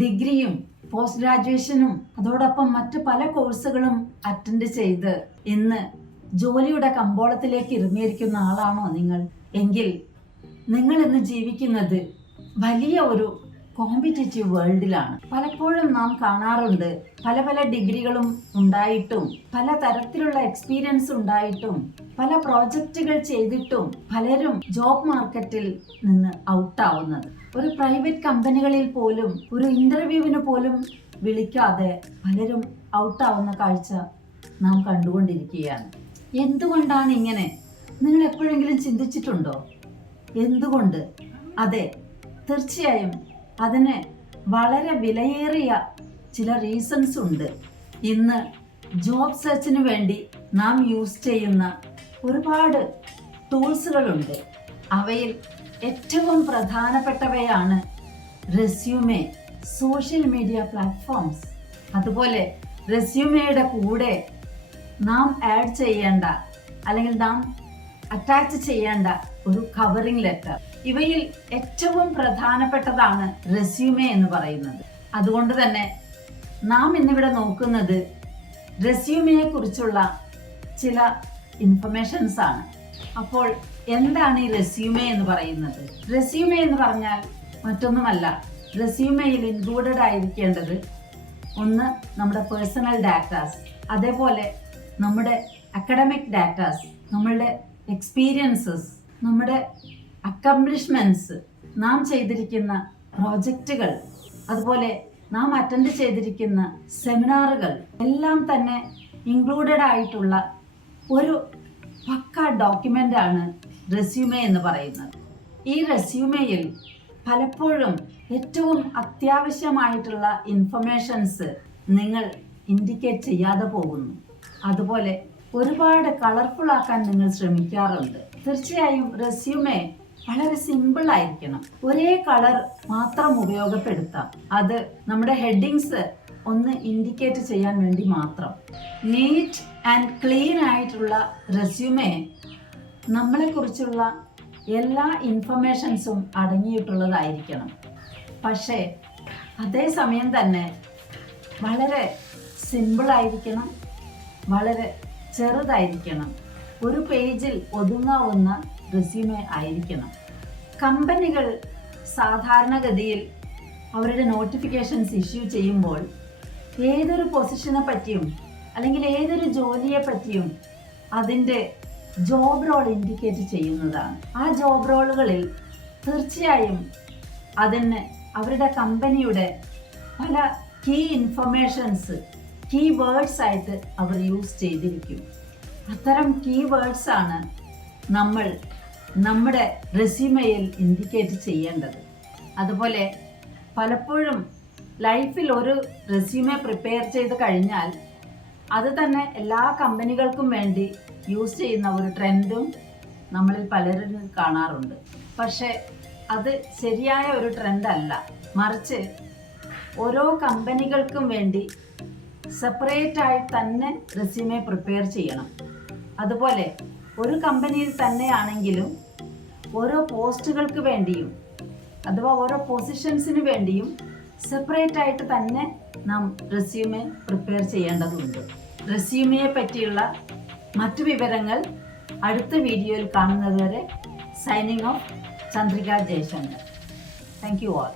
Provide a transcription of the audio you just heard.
ഡിഗ്രിയും പോസ്റ്റ് ഗ്രാജുവേഷനും അതോടൊപ്പം മറ്റ് പല കോഴ്സുകളും അറ്റൻഡ് ചെയ്ത് ഇന്ന് ജോലിയുടെ കമ്പോളത്തിലേക്ക് ഇറങ്ങിയിരിക്കുന്ന ആളാണോ നിങ്ങൾ? എങ്കിൽ നിങ്ങൾ ഇന്ന് ജീവിക്കുന്നത് വലിയ ഒരു കോമ്പറ്റേറ്റീവ് വേൾഡിലാണ്. പലപ്പോഴും നാം കാണാറുണ്ട്, പല പല ഡിഗ്രികളും ഉണ്ടായിട്ടും പല തരത്തിലുള്ള എക്സ്പീരിയൻസ് ഉണ്ടായിട്ടും പല പ്രോജക്റ്റുകൾ ചെയ്തിട്ടും പലരും ജോബ് മാർക്കറ്റിൽ നിന്ന് ഔട്ടാവുന്നത്. ഒരു പ്രൈവറ്റ് കമ്പനികളിൽ പോലും ഒരു ഇന്റർവ്യൂവിന് പോലും വിളിക്കാതെ പലരും ഔട്ടാവുന്ന കാഴ്ച നാം കണ്ടുകൊണ്ടിരിക്കുകയാണ്. എന്തുകൊണ്ടാണ് ഇങ്ങനെ? നിങ്ങൾ എപ്പോഴെങ്കിലും ചിന്തിച്ചിട്ടുണ്ടോ? എന്തുകൊണ്ട്? അതെ, തീർച്ചയായും അതിന് വളരെ വിലയേറിയ ചില റീസൺസ് ഉണ്ട്. ഇന്ന് ജോബ് സെർച്ചിന് വേണ്ടി നാം യൂസ് ചെയ്യുന്ന ഒരുപാട് ടൂൾസുകളുണ്ട്. അവയിൽ ഏറ്റവും പ്രധാനപ്പെട്ടവയാണ് റെസ്യൂമേ, സോഷ്യൽ മീഡിയ പ്ലാറ്റ്ഫോംസ്. അതുപോലെ റെസ്യൂമേയുടെ കൂടെ നാം ആഡ് ചെയ്യേണ്ട അല്ലെങ്കിൽ നാം അറ്റാച്ച് ചെയ്യേണ്ട ഒരു കവറിംഗ് ലെറ്റർ. ഇവയിൽ ഏറ്റവും പ്രധാനപ്പെട്ടതാണ് റെസ്യൂമേ എന്ന് പറയുന്നത്. അതുകൊണ്ട് തന്നെ നാം ഇന്നിവിടെ നോക്കുന്നത് റെസ്യൂമയെ കുറിച്ചുള്ള ചില ഇൻഫർമേഷൻസ് ആണ്. അപ്പോൾ എന്താണ് ഈ റെസ്യൂമേ എന്ന് പറയുന്നത്? റെസ്യൂമേ എന്ന് പറഞ്ഞാൽ മറ്റൊന്നുമല്ല, റെസ്യൂമേയിൽ ഇൻക്ലൂഡഡ് ആയിരിക്കേണ്ടത് ഒന്ന് നമ്മുടെ പേഴ്സണൽ ഡാറ്റാസ്, അതേപോലെ നമ്മുടെ അക്കാഡമിക് ഡാറ്റാസ്, നമ്മളുടെ എക്സ്പീരിയൻസസ്, നമ്മുടെ അക്കംപ്ലിഷ്മെന്റ്സ്, നാം ചെയ്തിരിക്കുന്ന പ്രോജക്റ്റുകൾ, അതുപോലെ നാം അറ്റൻഡ് ചെയ്തിരിക്കുന്ന സെമിനാറുകൾ എല്ലാം തന്നെ ഇൻക്ലൂഡഡ് ആയിട്ടുള്ള ഒരു പക്ക ഡോക്യുമെന്റ് ആണ് റെസ്യൂമേ എന്ന് പറയുന്നത്. ഈ റെസ്യൂമേയിൽ പലപ്പോഴും ഏറ്റവും അത്യാവശ്യമായിട്ടുള്ള ഇൻഫർമേഷൻസ് നിങ്ങൾ ഇൻഡിക്കേറ്റ് ചെയ്യാതെ പോകുന്നു. അതുപോലെ ഒരുപാട് കളർഫുൾ ആക്കാൻ നിങ്ങൾ ശ്രമിക്കാറുണ്ട്. തീർച്ചയായും റെസ്യൂമേ വളരെ സിമ്പിൾ ആയിരിക്കണം. ഒരേ കളർ മാത്രം ഉപയോഗപ്പെടുത്താം. അത് നമ്മുടെ ഹെഡിങ്സ് ഒന്ന് ഇൻഡിക്കേറ്റ് ചെയ്യാൻ വേണ്ടി മാത്രം. നീറ്റ് ആൻഡ് ക്ലീൻ ആയിട്ടുള്ള റെസ്യൂമേ നമ്മളെക്കുറിച്ചുള്ള എല്ലാ ഇൻഫർമേഷൻസും അടങ്ങിയിട്ടുള്ളതായിരിക്കണം. പക്ഷേ അതേസമയം തന്നെ വളരെ സിമ്പിൾ ആയിരിക്കണം, വളരെ ചെറുതായിരിക്കണം, ഒരു പേജിൽ ഒതുങ്ങാവുന്ന റെസ്യൂമേ ആയിരിക്കണം. കമ്പനികൾ സാധാരണഗതിയിൽ അവരുടെ നോട്ടിഫിക്കേഷൻസ് ഇഷ്യൂ ചെയ്യുമ്പോൾ ഏതൊരു പൊസിഷനെ പറ്റിയും അല്ലെങ്കിൽ ഏതൊരു ജോലിയെ പറ്റിയും അതിൻ്റെ ജോബ് റോൾ ഇൻഡിക്കേറ്റ് ചെയ്യുന്നതാണ്. ആ ജോബ് റോളുകളിൽ തീർച്ചയായും അതിന് അവരുടെ കമ്പനിയുടെ പല കീ ഇൻഫർമേഷൻസ്, കീ വേർഡ്സ് ആയിട്ട് അവർ യൂസ് ചെയ്തിരിക്കും. അത്തരം കീ വേർഡ്സ് ആണ് നമ്മൾ നമ്മുടെ റെസ്യൂമേയിൽ ഇൻഡിക്കേറ്റ് ചെയ്യേണ്ടത്. അതുപോലെ പലപ്പോഴും ലൈഫിൽ ഒരു റെസ്യൂമേ പ്രിപ്പയർ ചെയ്ത് കഴിഞ്ഞാൽ അത് തന്നെ എല്ലാ കമ്പനികൾക്കും വേണ്ടി യൂസ് ചെയ്യുന്ന ഒരു ട്രെൻഡും നമ്മളിൽ പലരും കാണാറുണ്ട്. പക്ഷേ അത് ശരിയായ ഒരു ട്രെൻഡല്ല. മറിച്ച് ഓരോ കമ്പനികൾക്കും വേണ്ടി സെപ്പറേറ്റ് ആയി തന്നെ റെസ്യൂമേ പ്രിപ്പയർ ചെയ്യണം. അതുപോലെ ഒരു കമ്പനിയിൽ തന്നെയാണെങ്കിലും ഓരോ പോസ്റ്റുകൾക്ക് വേണ്ടിയും അഥവാ ഓരോ പൊസിഷൻസിന് വേണ്ടിയും സെപ്പറേറ്റ് ആയിട്ട് തന്നെ നാം റെസ്യൂമേ പ്രിപ്പയർ ചെയ്യേണ്ടതുണ്ട്. റെസ്യൂമയെ പറ്റിയുള്ള മറ്റു വിവരങ്ങൾ അടുത്ത വീഡിയോയിൽ കാണുന്നതുവരെ signing off Chandrika Jayashankar. Thank you all.